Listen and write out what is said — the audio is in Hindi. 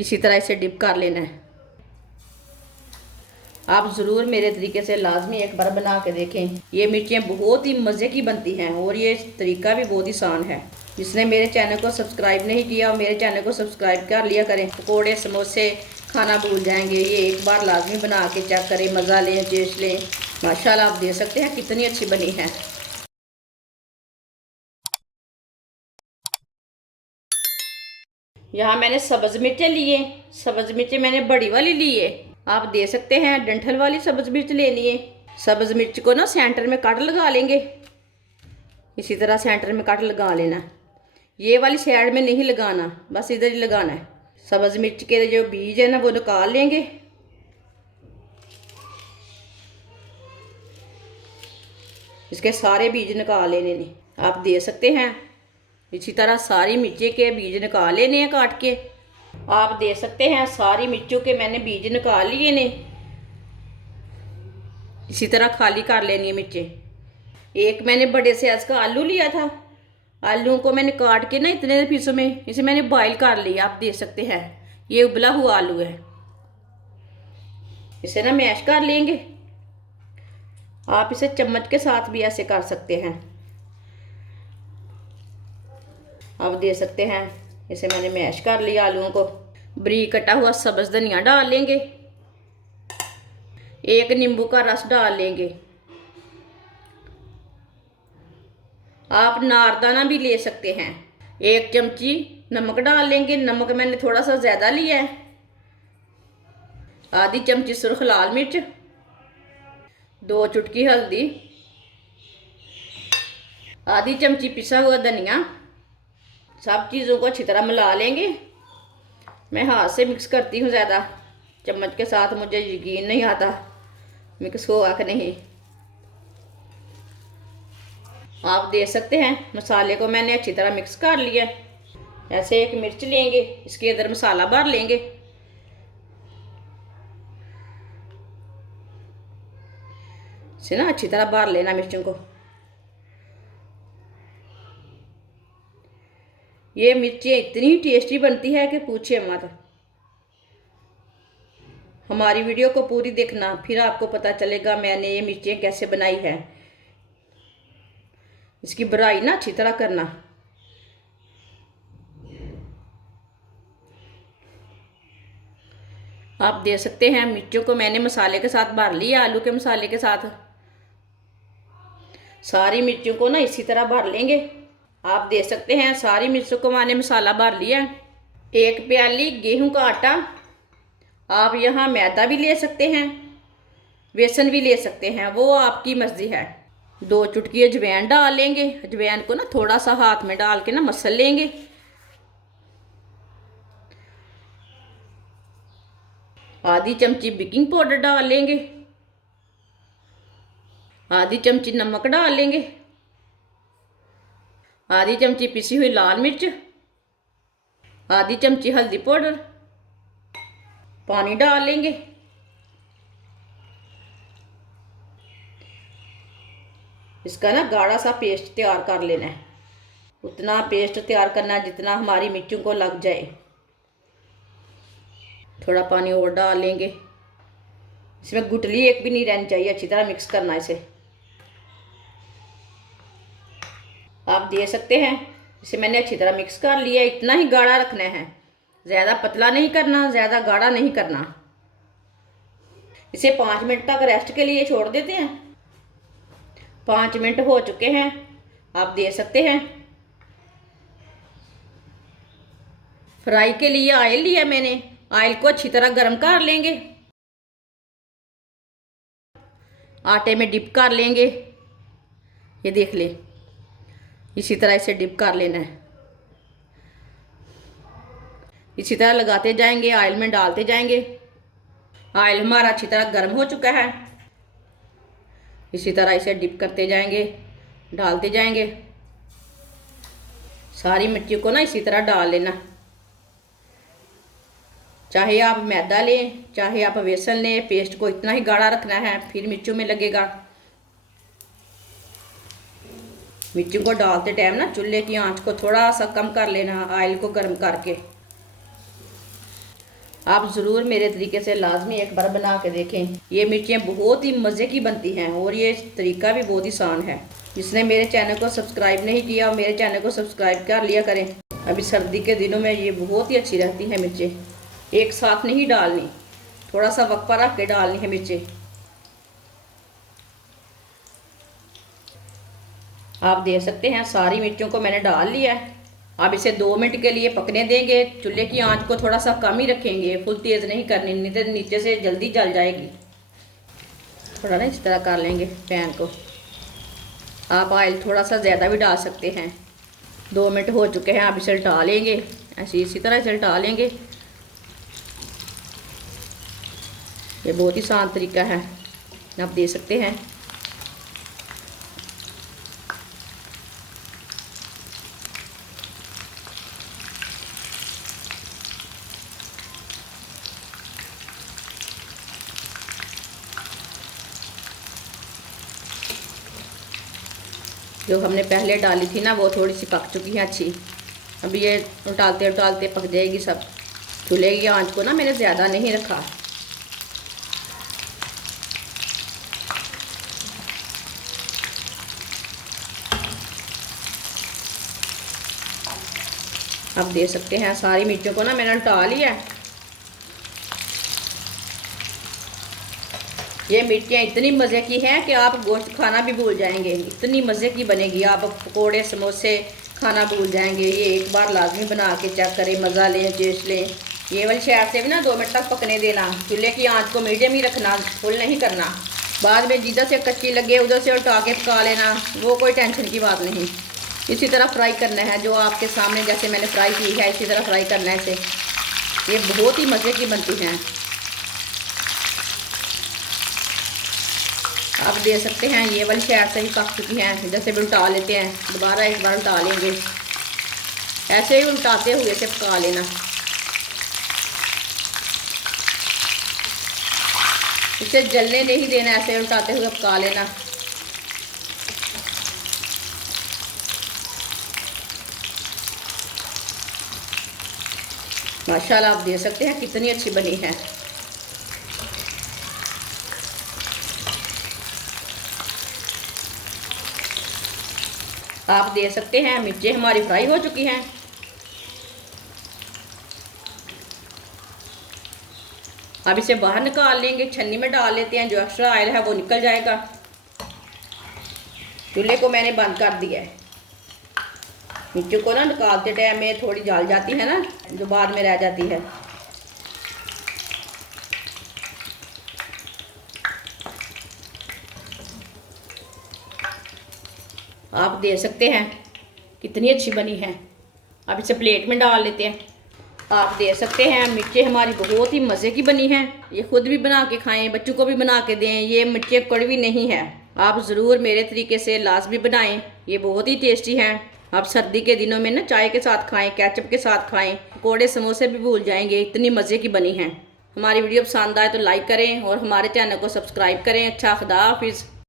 इसी तरह इसे डिप कर लेना है। आप ज़रूर मेरे तरीके से लाजमी एक बार बना के देखें। ये मिर्चें बहुत ही मज़े की बनती हैं और ये तरीका भी बहुत ही आसान है। जिसने मेरे चैनल को सब्सक्राइब नहीं किया, मेरे चैनल को सब्सक्राइब कर लिया करें। पकौड़े समोसे खाना भूल जाएंगे। ये एक बार लाजमी बना के चेक करें, मज़ा लें, टेस्ट लें। माशाल्लाह, आप देख सकते हैं कितनी अच्छी बनी है। यहाँ मैंने सब्ज़ मिर्चें लिए। सब्ज़ मिर्चें मैंने बड़ी वाली ली है। आप दे सकते हैं डंठल वाली सब्ज़ मिर्च लेनी है। सब्ज़ मिर्च को ना सेंटर में कट लगा लेंगे। इसी तरह सेंटर में कट लगा लेना। ये वाली साइड में नहीं लगाना, बस इधर ही लगाना है। सब्ज़ मिर्च के जो बीज है ना वो निकाल लेंगे। इसके सारे बीज निकाल लेने ने। आप दे सकते हैं इसी तरह सारी मिर्ची के बीज निकाल लेने हैं काट के। आप दे सकते हैं सारी मिर्चों के मैंने बीज निकाल लिए ने। इसी तरह खाली कर लेनी है मिर्चें। एक मैंने बड़े साइज का आलू लिया था। आलू को मैंने काट के ना इतने पीसों में इसे मैंने बॉईल कर लिया। आप देख सकते हैं ये उबला हुआ आलू है। इसे ना मैश कर लेंगे। आप इसे चम्मच के साथ भी ऐसे कर सकते हैं। आप देख सकते हैं इसे मैंने मैश कर लिया आलूओं को। बारीक कटा हुआ सब्ज़ धनिया डाल लेंगे। एक नींबू का रस डाल लेंगे। आप नारदाना भी ले सकते हैं। एक चमची नमक डाल लेंगे। नमक मैंने थोड़ा सा ज़्यादा लिया है। आधी चमची सुर्ख लाल मिर्च, 2 चुटकी हल्दी, आधी चमची पिसा हुआ धनिया। सब चीज़ों को अच्छी तरह मिला लेंगे। मैं हाथ से मिक्स करती हूँ ज़्यादा, चम्मच के साथ मुझे यकीन नहीं आता मिक्स होगा कि नहीं। आप देख सकते हैं मसाले को मैंने अच्छी तरह मिक्स कर लिया। ऐसे एक मिर्च लेंगे, इसके अंदर मसाला भर लेंगे। इसे ना अच्छी तरह भर लेना मिर्चों को। ये मिर्चें इतनी टेस्टी बनती है कि पूछिए मत। हमारी वीडियो को पूरी देखना, फिर आपको पता चलेगा मैंने ये मिर्चें कैसे बनाई है। इसकी भराई ना अच्छी तरह करना। आप देख सकते हैं मिर्चों को मैंने मसाले के साथ भर लिया, आलू के मसाले के साथ। सारी मिर्चों को ना इसी तरह भर लेंगे। आप देख सकते हैं सारी मिर्चों को मैंने मसाला भर लिया। एक प्याली गेहूं का आटा। आप यहाँ मैदा भी ले सकते हैं, बेसन भी ले सकते हैं, वो आपकी मर्जी है। 2 चुटकी अजवाइन डाल लेंगे। अजवाइन को ना थोड़ा सा हाथ में डाल के ना मसल लेंगे। आधी चमची बेकिंग पाउडर डाल लेंगे। आधी चमची नमक डाल लेंगे। आधी चमची पिसी हुई लाल मिर्च। आधी चमची हल्दी पाउडर। पानी डाल लेंगे। इसका ना गाढ़ा सा पेस्ट तैयार कर लेना है। उतना पेस्ट तैयार करना है जितना हमारी मिर्चों को लग जाए। थोड़ा पानी और डाल लेंगे। इसमें गुठली एक भी नहीं रहनी चाहिए। अच्छी तरह मिक्स करना इसे। आप दे सकते हैं इसे मैंने अच्छी तरह मिक्स कर लिया। इतना ही गाढ़ा रखना है, ज़्यादा पतला नहीं करना, ज़्यादा गाढ़ा नहीं करना। इसे 5 मिनट तक रेस्ट के लिए छोड़ देते हैं। 5 मिनट हो चुके हैं। आप दे सकते हैं। फ्राई के लिए ऑयल लिया मैंने। ऑयल को अच्छी तरह गर्म कर लेंगे। आटे में डिप कर लेंगे। ये देख ले, इसी तरह इसे डिप कर लेना है। इसी तरह लगाते जाएंगे, ऑयल में डालते जाएंगे। ऑयल हमारा अच्छी तरह गर्म हो चुका है। इसी तरह इसे डिप करते जाएंगे, डालते जाएंगे। सारी मिर्ची को ना इसी तरह डाल लेना। चाहे आप मैदा लें, चाहे आप बेसन लें, पेस्ट को इतना ही गाढ़ा रखना है, फिर मिर्चों में लगेगा। मिर्चों को डालते टाइम ना चूल्हे की आंच को थोड़ा सा कम कर लेना, ऑयल को गर्म करके। आप ज़रूर मेरे तरीके से लाजमी एक बार बना के देखें। ये मिर्चें बहुत ही मज़े की बनती हैं और ये तरीका भी बहुत ही आसान है। जिसने मेरे चैनल को सब्सक्राइब नहीं किया, मेरे चैनल को सब्सक्राइब कर लिया करें। अभी सर्दी के दिनों में ये बहुत ही अच्छी रहती हैं मिर्चें। एक साथ नहीं डालनी, थोड़ा सा वक्फा रख के डालनी है मिर्चें। आप देख सकते हैं सारी मिर्चों को मैंने डाल लिया है। अब इसे 2 मिनट के लिए पकने देंगे। चूल्हे की आंच को थोड़ा सा कम ही रखेंगे, फुल तेज़ नहीं करनी, नहीं तो नीचे से जल्दी जल जाएगी। थोड़ा ना इस तरह कर लेंगे पैन को। आप ऑयल थोड़ा सा ज़्यादा भी डाल सकते हैं। 2 मिनट हो चुके हैं, आप इसे उल्टा लेंगे। ऐसे इसी तरह इसे उल्टा लेंगे। ये बहुत ही आसान तरीका है, आप देख सकते हैं। जो हमने पहले डाली थी ना, वो थोड़ी सी पक चुकी है अच्छी। अभी ये उल्टाते उल्टाते पक जाएगी सब। चूल्हे की आंच को ना मैंने ज़्यादा नहीं रखा। आप देख सकते हैं सारी मिर्चों को ना मैंने उल्टा लिया। ये मिर्चियाँ इतनी मज़े की हैं कि आप गोश्त खाना भी भूल जाएंगे। इतनी मज़े की बनेगी, आप पकोड़े समोसे खाना भूल जाएंगे। ये एक बार लाजमी बना के चेक करें, मज़ा लें, टेस्ट लें। ये वाली शैर से भी ना 2 मिनट तक पकने देना। चूल्हे की आंच को मीडियम ही रखना, फुल नहीं करना। बाद में जिधर से कच्ची लगे उधर से उल्टा के पका लेना, वो कोई टेंशन की बात नहीं। इसी तरह फ्राई करना है, जो आपके सामने जैसे मैंने फ्राई की है इसी तरह फ्राई करना है इसे। ये बहुत ही मज़े की बनती हैं। आप देख सकते हैं ये वाली शैर से ही पक चुकी हैं। जैसे भी उल्टा लेते हैं, दोबारा एक बार उल्टा लेंगे। ऐसे ही उल्टाते हुए इसे पका लेना। इसे जलने नहीं देना, ऐसे उल्टाते हुए पका लेना। माशाल्लाह आप देख सकते हैं कितनी अच्छी बनी है। आप देख सकते हैं मिर्चें हमारी फ्राई हो चुकी हैं। अब इसे बाहर निकाल लेंगे, छन्नी में डाल लेते हैं। जो एक्स्ट्रा ऑयल है वो निकल जाएगा। चूल्हे को मैंने बंद कर दिया है। मिर्चों को ना निकालते टाइम में थोड़ी जल जाती है ना, जो बाद में रह जाती है। आप देख सकते हैं कितनी अच्छी बनी है। अब इसे प्लेट में डाल लेते हैं। आप देख सकते हैं मिर्चें हमारी बहुत ही मज़े की बनी हैं। ये खुद भी बना के खाएं, बच्चों को भी बना के दें। ये मिर्चें कड़वी नहीं है। आप ज़रूर मेरे तरीके से लाजमी बनाएं, ये बहुत ही टेस्टी हैं। आप सर्दी के दिनों में ना चाय के साथ खाएं, केचप के साथ खाएं, पकौड़े समोसे भी भूल जाएंगे, इतनी मज़े की बनी हैं। हमारी वीडियो पसंद आए तो लाइक करें और हमारे चैनल को सब्सक्राइब करें। अच्छा, खुदा हाफिज़।